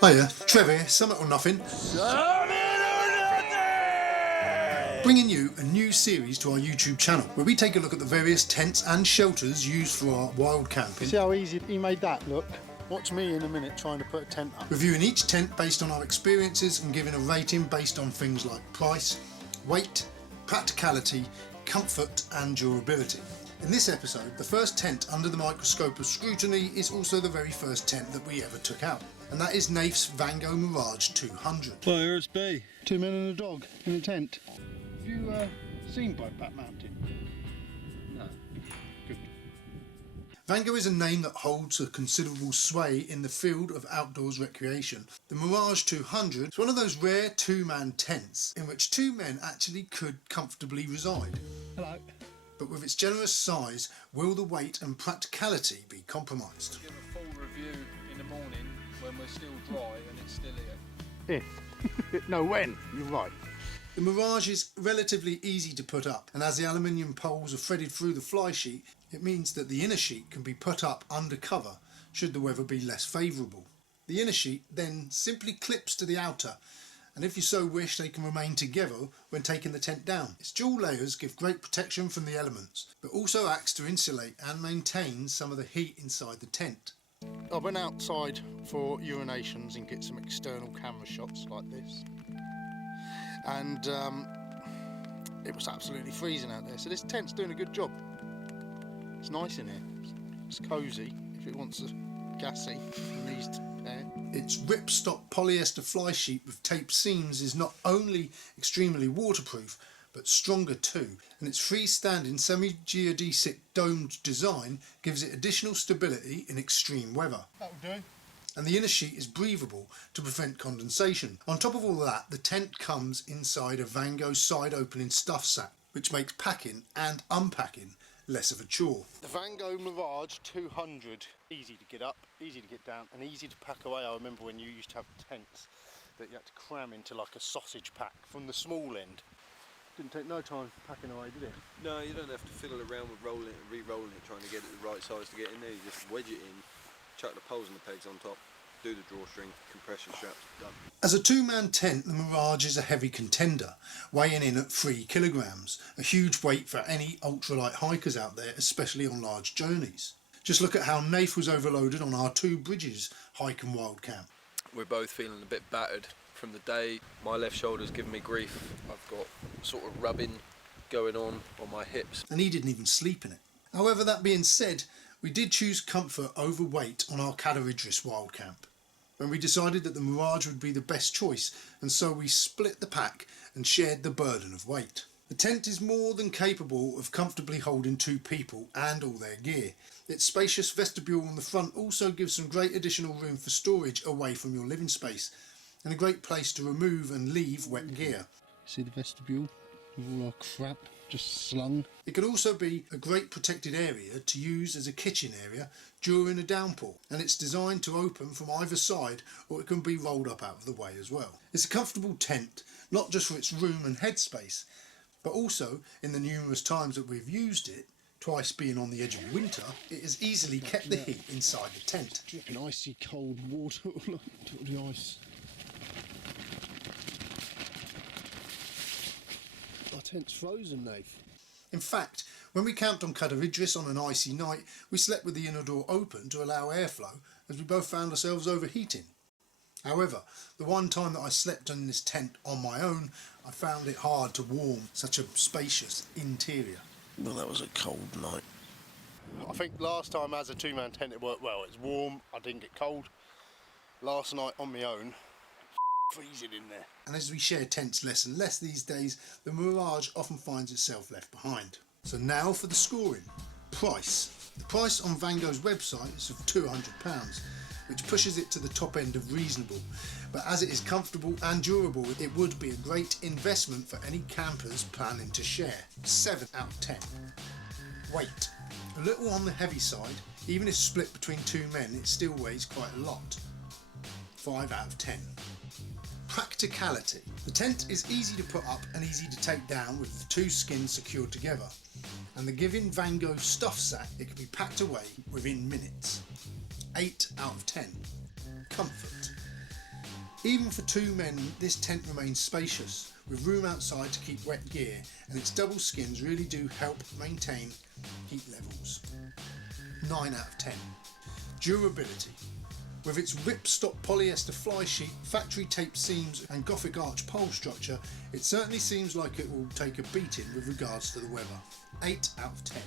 Hiya, Trevor here, Summit or Nothing. Bringing you a new series to our YouTube channel where we take a look at the various tents and shelters used for our wild camping. See how easy he made that look? Watch me in a minute trying to put a tent up. Reviewing each tent based on our experiences and giving a rating based on things like price, weight, practicality, comfort and durability. In this episode, the first tent under the microscope of scrutiny is also the very first tent that we ever took out. And that is Naif's Vango Mirage 200. Well, here it's B. 2 men and a dog in a tent. Have you seen Back Mountain? No. Good. Vango is a name that holds a considerable sway in the field of outdoors recreation. The Mirage 200 is one of those rare two-man tents in which two men actually could comfortably reside. Hello. But with its generous size, will the weight and practicality be compromised? Give a full review in the morning when we're still dry and it's still here. If. No, when. You're right. The Mirage is relatively easy to put up, and as the aluminium poles are threaded through the fly sheet, it means that the inner sheet can be put up under cover should the weather be less favourable. The inner sheet then simply clips to the outer, and if you so wish they can remain together when taking the tent down. Its dual layers give great protection from the elements, but also acts to insulate and maintain some of the heat inside the tent. I went outside for urinations and get some external camera shots like this. And it was absolutely freezing out there, so this tent's doing a good job. It's nice in here, it's cosy if it wants a gassy knees to pair. Its ripstop polyester fly sheet with taped seams is not only extremely waterproof but stronger too, and its freestanding semi-geodesic domed design gives it additional stability in extreme weather. That'll do. And the inner sheet is breathable to prevent condensation. On top of all that, the tent comes inside a Vango side opening stuff sack, which makes packing and unpacking less of a chore. The Vango Mirage 200, easy to get up, easy to get down and easy to pack away. I remember when you used to have tents that you had to cram into like a sausage pack from the small end. Didn't take no time packing away, did it? No, you don't have to fiddle around with rolling it and re-rolling it, trying to get it the right size to get in there. You just wedge it in, chuck the poles and the pegs on top, do the drawstring, compression straps, done. As a two-man tent, the Mirage is a heavy contender, weighing in at 3 kilograms, a huge weight for any ultralight hikers out there, especially on large journeys. Just look at how Naif was overloaded on our 2 Bridges hike and wild camp. We're both feeling a bit battered from the day. My left shoulder's giving me grief. I've got sort of rubbing going on my hips. And he didn't even sleep in it. However, that being said, we did choose comfort over weight on our Cadair Idris wild camp, when we decided that the Mirage would be the best choice, and so we split the pack and shared the burden of weight. The tent is more than capable of comfortably holding 2 people and all their gear. Its spacious vestibule on the front also gives some great additional room for storage away from your living space, and a great place to remove and leave wet gear. See the vestibule with all our crap just slung. It can also be a great protected area to use as a kitchen area during a downpour, and it's designed to open from either side, or it can be rolled up out of the way as well. It's a comfortable tent, not just for its room and headspace, but also in the numerous times that we've used it, twice being on the edge of winter, it has easily kept the heat inside the tent. Dripping icy cold water all over the ice. Our tent's frozen, Naif. In fact, when we camped on Cadair Idris on an icy night, we slept with the inner door open to allow airflow, as we both found ourselves overheating. However, the one time that I slept in this tent on my own, I found it hard to warm such a spacious interior. Well, that was a cold night. I think last time as a 2-man tent it worked well. It's warm, I didn't get cold. Last night on my own, freezing in there. And as we share tents less and less these days, the Mirage often finds itself left behind. So now for the scoring. Price. The price on Vango's website is of £200, which pushes it to the top end of reasonable. But as it is comfortable and durable, it would be a great investment for any campers planning to share. 7 out of 10. Weight. A little on the heavy side, even if split between 2 men, it still weighs quite a lot. 5 out of 10. Practicality. The tent is easy to put up and easy to take down with the 2 skins secured together. And the given Vango stuff sack, it can be packed away within minutes. 8 out of 10. Comfort. Even for two men, this tent remains spacious, with room outside to keep wet gear, and its double skins really do help maintain heat levels. 9 out of 10. Durability. With its ripstop polyester fly sheet, factory tape seams and Gothic arch pole structure, it certainly seems like it will take a beating with regards to the weather. 8 out of 10.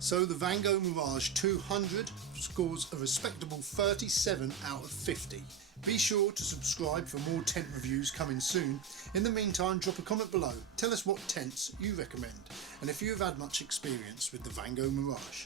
So the Vango Mirage 200 scores a respectable 37 out of 50. Be sure to subscribe for more tent reviews coming soon. In the meantime, drop a comment below. Tell us what tents you recommend and if you have had much experience with the Vango Mirage.